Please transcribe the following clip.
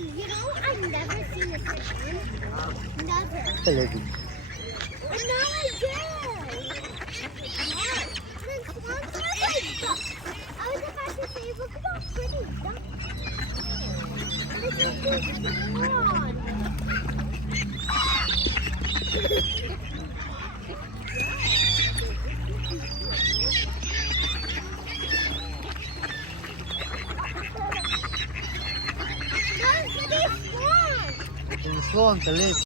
You know, I've never seen a chicken. Never. Talaga. And now I do. Then swans are like ducks. I was about to say, look at how pretty ducks are. Look at this swan. Look at these swans. Yung swan, talit.